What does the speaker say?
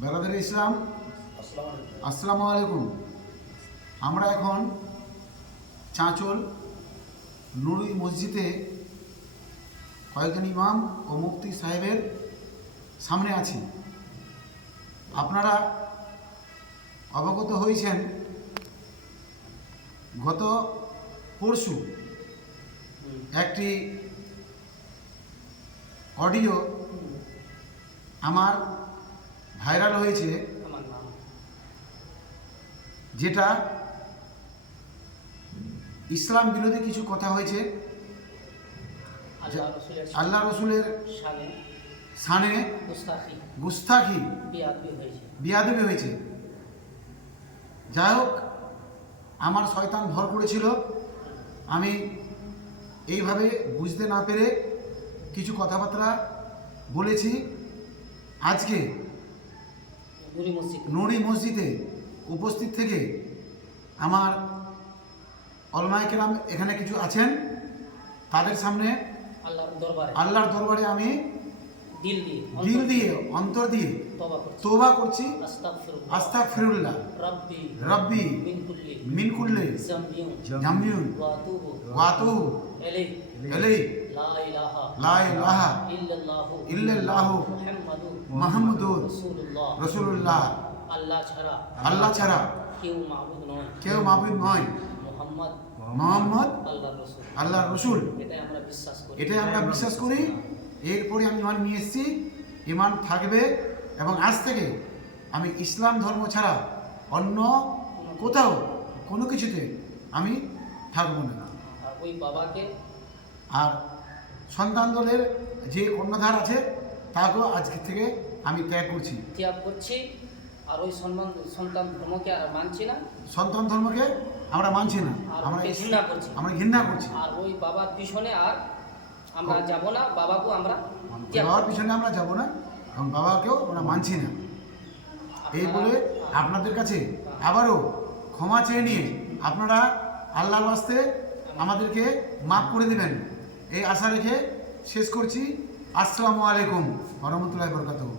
Brother ইসলাম, আসসালামু আলাইকুম। আমরা এখন চাঁচল নুরি মসজিদে কয়েকজন ইমাম ও মুফতি সাহেবের সামনে আছি। আপনারা অবগত হয়েছেন গত পরশু একটি অডিও আমার ভাইরাল হয়েছে, যেটা ইসলাম বিরোধী কিছু কথা হয়েছে, আল্লাহ রসুলের শানে গুস্তাখি বিয়াদবি হয়েছে। যাই হোক, আমার শয়তান ভর করেছিল, আমি এইভাবে বুঝতে না পেরে কিছু কথাবার্তা বলেছি। আজকে নুরি মসজিদে উপস্থিত থেকে আমার ওলামায়ে কেরাম এখানে কিছু আছেন, তাদের সামনে আল্লাহর দরবারে আমি দিল দিয়ে অন্তর দিয়ে তওবা করছি। আস্তাগফিরুল্লাহ রাব্বি মিন কুল্লি জামবিন ওয়া আতুবু ইলাইহি লা ইলাহা ইল্লাল্লাহু মুহাম্মাদুর রাসূলুল্লাহ। আল্লাহ ছাড়া কেউ মাবুদ নয়, মুহাম্মদ আল্লাহর রাসূল। এটাই আমরা বিশ্বাস করি। এরপরে আমি ইমান নিয়ে এসেছি, ইমান থাকবে, এবং আজ থেকে আমি ইসলাম ধর্ম ছাড়া অন্য কোথাও কোনো কিছুতে আমি থাকবো না। ওই বাবাকে আর সন্তান দলের যে কর্ণধার আছে তাকেও আজকে থেকে আমি ত্যাগ করছি। আর ওই সন্তান ধর্মকে আর মানছি না, সন্তান ধর্মকে আমরা মানছি না, আমরা ঘৃণা করছি। আর ওই বাবার পিছনে আর আমরা যাব না, বাবাকেও আমরা বাবার পিছনে আমরা যাব না, এবং বাবাকেও আমরা মানছি না। এই বলে আপনাদের কাছে আবারও ক্ষমা চেয়ে নিয়ে আপনারা আল্লাহর ওয়াস্তে আমাদেরকে মাফ করে দেবেন, এই আশা রেখে শেষ করছি। আসসালামু আলাইকুম ওয়া রাহমাতুল্লাহি ওয়া বারাকাতুহু।